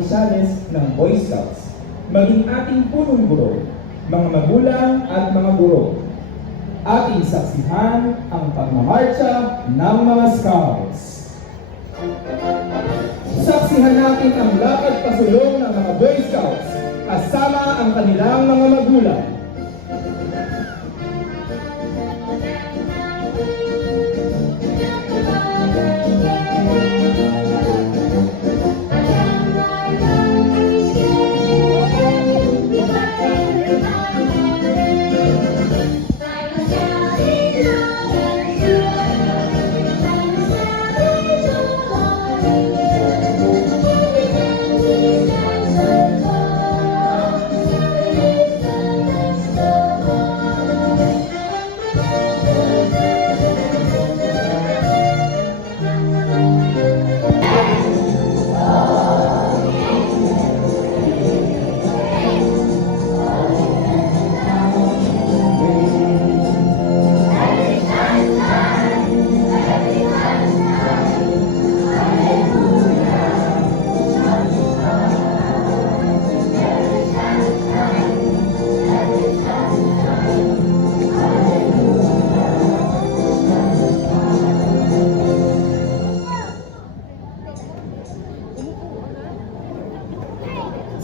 opisyalis ng Boy Scouts, maging ating punong guro, mga magulang at mga guro. Ating saksihan ang pagmamarcha ng mga Scouts. Saksihan natin ang lakad pasulong ng mga Boy Scouts kasama ang kanilang mga magulang.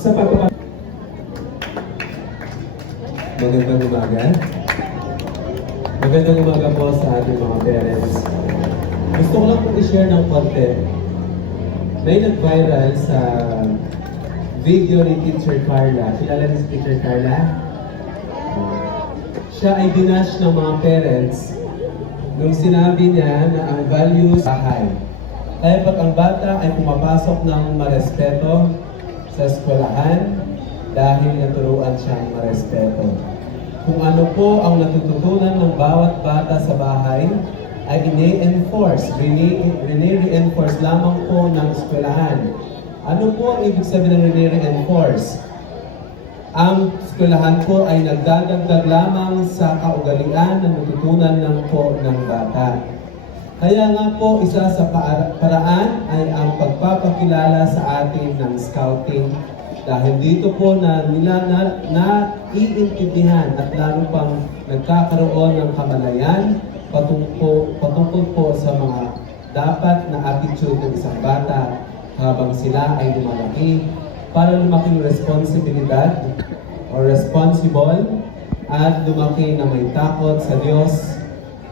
Sa pagpapag... Magandang umaga. Magandang umaga po sa ating mga parents. Gusto ko lang po i-share ng content. May nag-viral sa video ni Teacher Carla. Kilala niyo si Teacher Carla? Siya ay dinash ng mga parents nung sinabi niya na ang values bahay. Kaya pag ang bata ay pumapasok ng marespeto sa eskwelahan dahil naturuan siyang marespeto. Kung ano po ang natututunan ng bawat bata sa bahay ay ine-enforce, reinforce lamang po ng eskwelahan. Ano po ang ibig sabihin ng reinforce? Ang eskwelahan po ay nagdadagdag lamang sa kaugalian na natutunan ng po ng bata. Kaya nga po, isa sa paraan ay ang pagpapakilala sa atin ng scouting dahil dito po na nila naiintindihan at lalo pang nagkakaroon ng kamalayan patungkol po sa mga dapat na attitude ng isang bata habang sila ay lumalaki para lumaking responsibilidad o responsible at lumaki na may takot sa Diyos,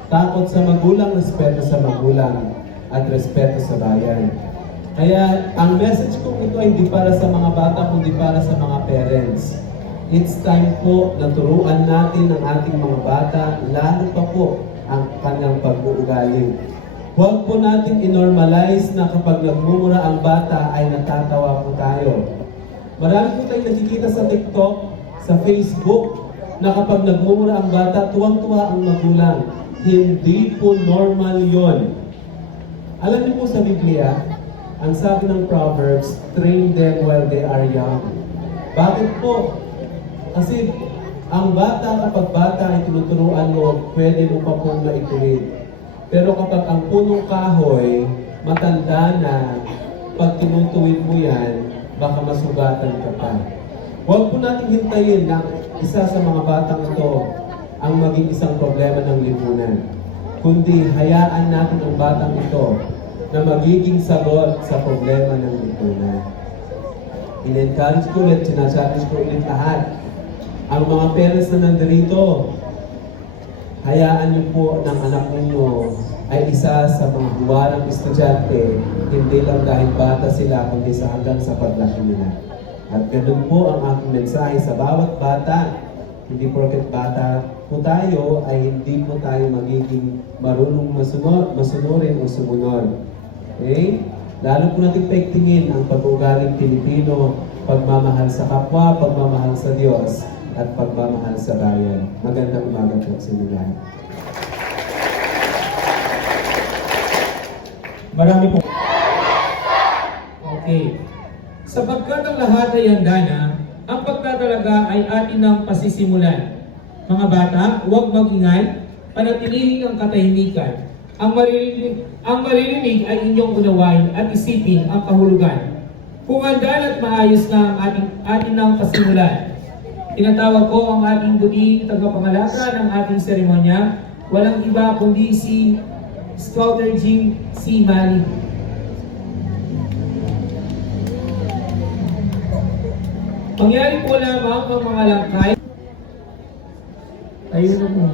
takot sa magulang, respeto sa magulang, at respeto sa bayan. Kaya ang message ko ito ay hindi para sa mga bata, kundi para sa mga parents. It's time po na turuan natin ang ating mga bata, lalo pa po ang kanyang pag-uugali. Huwag po natin inormalize na kapag nagmumura ang bata ay natatawa po tayo. Marami po tayong nakikita sa TikTok, sa Facebook, na kapag nagmumura ang bata, tuwang-tuwa ang magulang. Hindi po normal yon. Alam niyo po sa Biblia, ang sabi ng Proverbs, train them while they are young. Bakit po? Kasi ang bata, kapag bata ay tinuturuan mo, pwede mo pa pong maituwid. Pero kapag ang punong kahoy, matanda na, pag tinutuwid mo yan, baka masugatan ka pa. Huwag po natin hintayin na isa sa mga batang ito ang maging isang problema ng lipunan. Kundi hayaan natin ang batang ito na magiging sagot sa problema ng lipunan. In-encourage ko ulit, sinachallenge ko ulit lahat. Ang mga parents na nandito, hayaan niyo po ng anak ninyo ay isa sa mga huwarang estudyante, hindi lang dahil bata sila, kundi sa hanggang sa paglaki nila. At ganun po ang aking mensahe sa bawat bata. Hindi porket bata po tayo ay hindi po tayo magiging marunong masunurin o sumunod. Okay? Lalo po natin paigtingin ang pag-uugaling Pilipino, pagmamahal sa kapwa, pagmamahal sa Diyos, at pagmamahal sa bayan. Magandang umaga po sa inyo lahat. Marami po. Okay. Sapagkat ang lahat ay handa na, ang pagtatalaga ay atin ng pasisimulan. Mga bata, huwag mag-ingay, panatilihin ang katahimikan. Ang maririnig ay inyong unawain at isipin ang kahulugan. Pumandan at maayos na ang ating ng pasimulan. Tinatawag ko ang ating buting tagapangalaga ng ating seremonya, walang iba kundi si Scouter Jing C. Mali. Mangyari po lamang ang mga langkay. Ayun na po.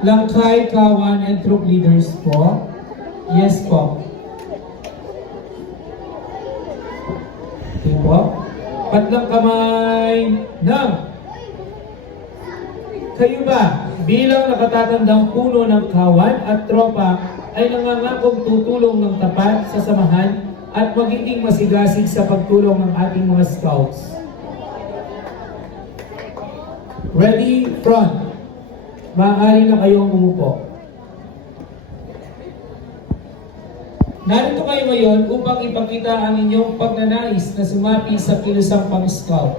Langkay, kawan, and troop leaders po. Yes po. Okay po. Patlang kamay ng. Kayo ba, bilang nakatatandang puno ng kawan at tropa, ay nangangakong tutulong ng tapat sa samahan at magiging masigasig sa pagtulong ng ating mga scouts? Ready, front. Maaari na kayong umupo. Narito kayo ngayon upang ipakita ang inyong pagnanais na sumapi sa kilusang pang-scout.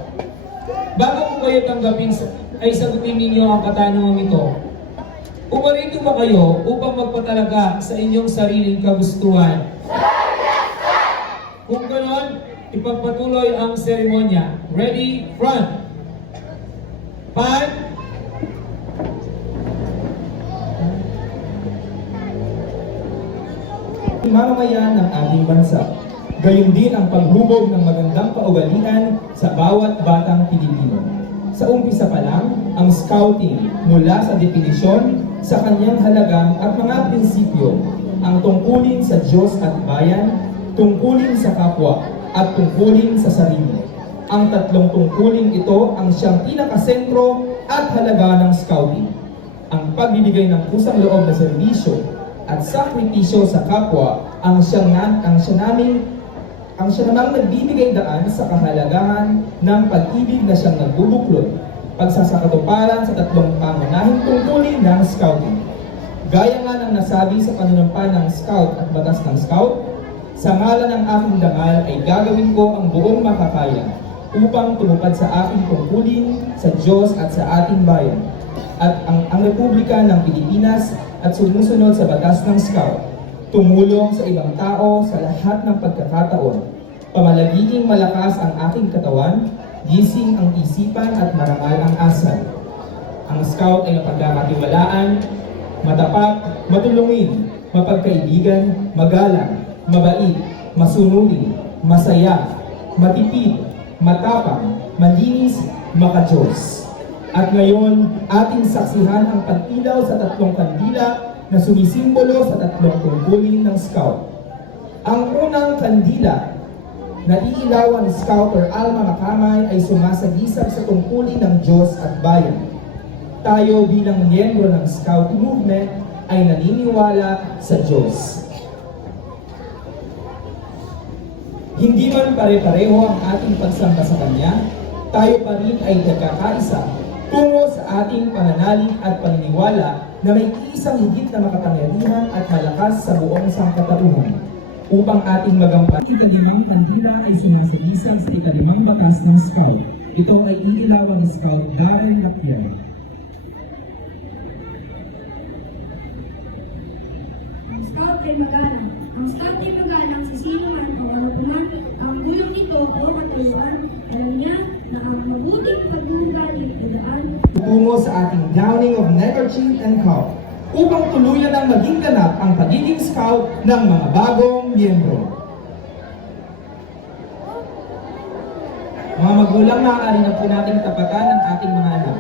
Bago po kayo tanggapin, ay sagutin ninyo ang katanungan ito. Umarito ba kayo upang magpatalaga sa inyong sariling kagustuhan? Kung ganon, ipagpatuloy ang seremonya. Ready, front. Pan. Mamamayan ng ating bansa. Gayon din ang paghubog ng magandang kaugalian sa bawat batang Pilipino. Sa umpisa pa lang, ang scouting mula sa definisyon, sa kanyang halagang at mga prinsipyo, ang tungkulin sa Diyos at bayan, tungkulin sa kapwa, at tungkulin sa sarili. Ang tatlong tungkulin ito ang siyang pinakasentro at halaga ng scouting. Ang pagbibigay ng kusang loob na serbisyo at sakripisyo sa kapwa ang siya namang nagbibigay daan sa kahalagahan ng pag-ibig na siyang nagbubuklod, pagsasakatuparan sa tatlong pangunahing tungkulin ng scouting. Gaya nga ng nasabi sa panunumpa ng scout at batas ng scout, sa ngalan ng aking dangal ay gagawin ko ang buong makakaya upang tumupad sa aking tungkulin sa Diyos at sa ating bayan at ang Republika ng Pilipinas at sumusunod sa batas ng scout, tumulong sa ibang tao sa lahat ng pagkakataon, pamalagiing malakas ang aking katawan, gising ang isipan at marangal ang asal. Ang scout ay mapagkakatiwalaan, matapat, matulungin, mapagkaibigan, magalang, mabait, masunurin, masaya, matipid, matapang, malinis, makajos. At ngayon, ating saksihan ang pag-ilaw sa tatlong kandila na sumisimbolo sa tatlong tungkulin ng scout. Ang unang kandila na iilawan ni Scouter Alma Makamay ay sumasagisag sa tungkulin ng Diyos at bayan. Tayo bilang miyembro ng Scout Movement ay naniniwala sa Diyos. Hindi man pare-pareho ang ating pagsamba sa Kanya, tayo pa rin ay nagkakaisa tungo sa ating pananalig at paniniwala na may isang higit na makapangyarihan at malakas sa buong sangkatauhan upang ating magampan. Ikalimang kandila ay sumasagisag sa ikalimang batas ng Scout. Ito ay iilawang ni Scout Darren Lapier. Ang Scout ay magalang. Ang Scout ay magalang sa sino man o ano puman ang gulong nito o katayuan. Alam niya na ang mabuting pag-uugali ay daan Tungo sa ating downing of neckerchief and cup upang tuluyan ang maging ganap ang pagiging scout ng mga bagong miyembro. Mga magulang, maaari na po nating tapatan ang ating mga anak.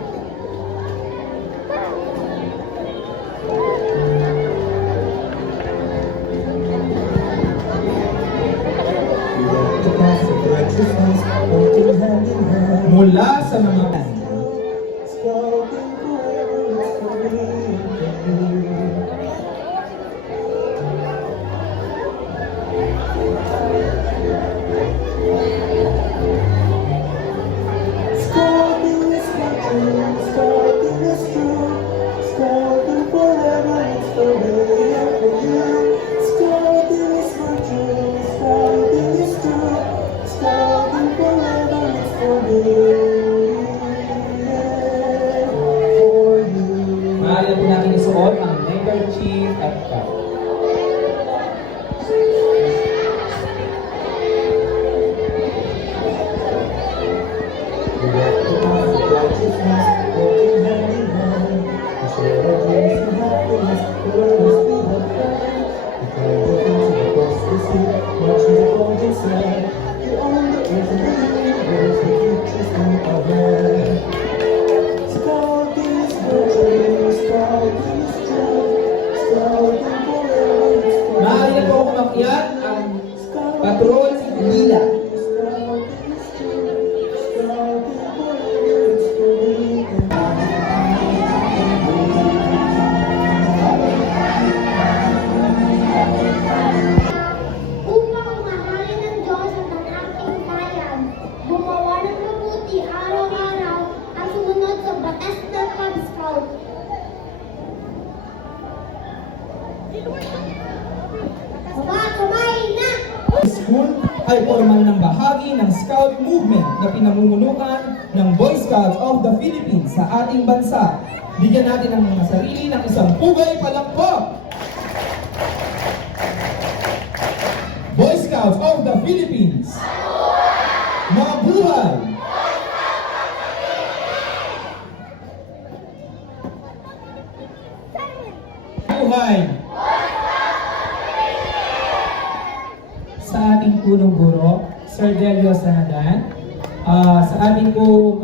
Mula sa mga maaari na po natin isuot ang neckerchief at cup. Kumain na! School ay formal ng bahagi ng Scout movement na pinamumunuan ng Boy Scouts of the Philippines sa ating bansa. Bigyan natin ang mga sarili ng isang pugay palakpak! Boy Scouts of the Philippines! Mabuhay! Mabuhay! Sa ating punong guro, Sir Delio Sanadan, sa ating po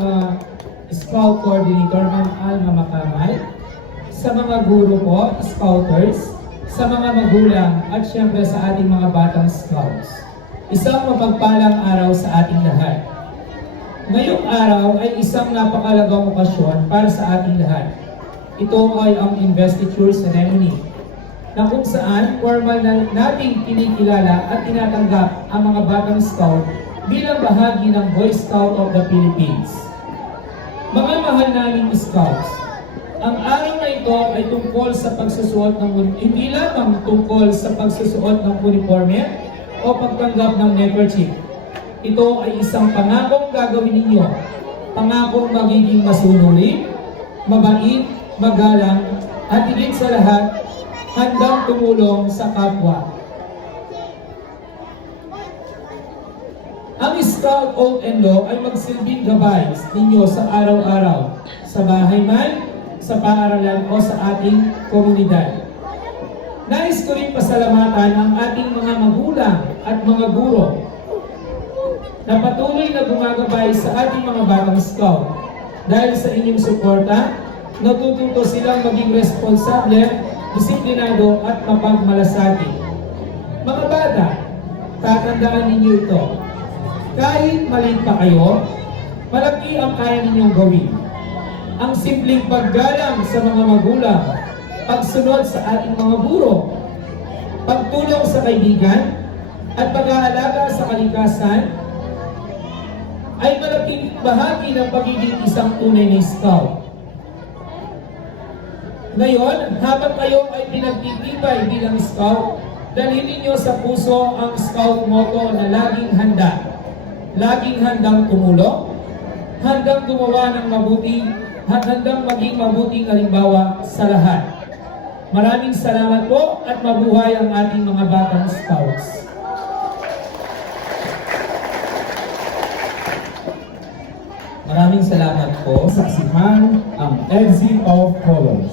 Scout Coordinator, Ma'am Alma Makamal, sa mga guro po, Scouters, sa mga magulang, at syempre sa ating mga batang Scouts. Isang mapagpalang araw sa ating lahat. Ngayong araw ay isang napakalagang okasyon para sa ating lahat. Ito ay ang investiture ceremony, na kung saan formal na nating kinikilala at tinatanggap ang mga batang Scout bilang bahagi ng Boy Scout of the Philippines. Mga mahal naming Scouts, ang araw na ito ay tungkol sa pagsusuot ng hindi lamang tungkol sa pagsusuot ng uniforme o pagtanggap ng neckerchief. Ito ay isang pangakong gagawin ninyo, pangakong magiging masunurin, mabait, magalang, at higit sa lahat, handang tumulong sa kapwa. Ang Scout Oath and Law ay magsilbing gabay ninyo sa araw-araw, sa bahay man, sa paaralan o sa ating komunidad. Nais ko rin pasalamatan ang ating mga magulang at mga guro na patuloy na gumagabay sa ating mga batang Scout. Dahil sa inyong suporta, natututo silang maging responsable, disiplinado at mapagmalasakit. Mga bata, tatandaan ninyo ito. Kahit maliit pa kayo, malaki ang kaya ninyong gawin. Ang simpleng paggalang sa mga magulang, pagsunod sa ating mga guro, pagtulong sa kaibigan, at pag-aalaga sa kalikasan ay malaking bahagi ng pagiging isang tunay na Scout. Ngayon, habang kayo ay pinagtitibay bilang Scout, dalhin ninyo sa puso ang Scout motto na laging handa. Laging handang tumulong, handang gumawa ng mabuti, at handang maging mabuting halimbawa sa lahat. Maraming salamat po at mabuhay ang ating mga batang Scouts. Maraming salamat po. Saksihan ang Exit of Colors.